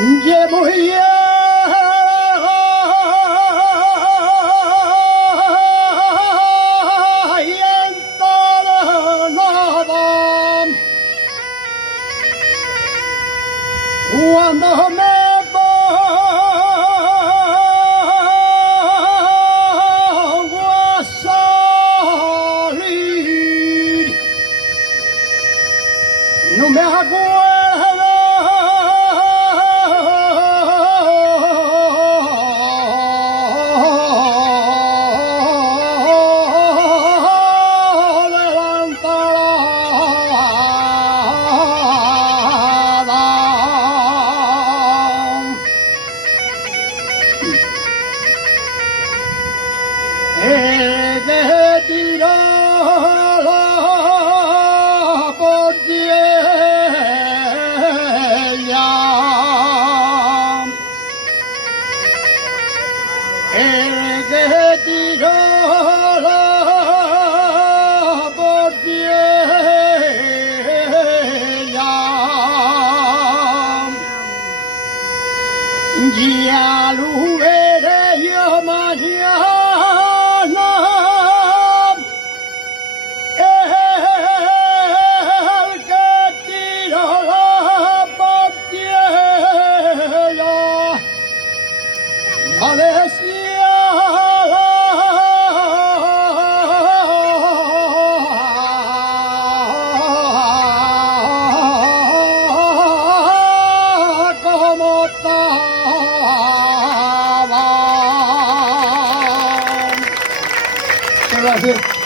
Llevo y en todo nada cuando me pongo a salir no me acuerdo de tirarla por ella. De tirarla por ella. Ya lo veré yo mañana. El que tira la partida Valencia como estaba. Gracias.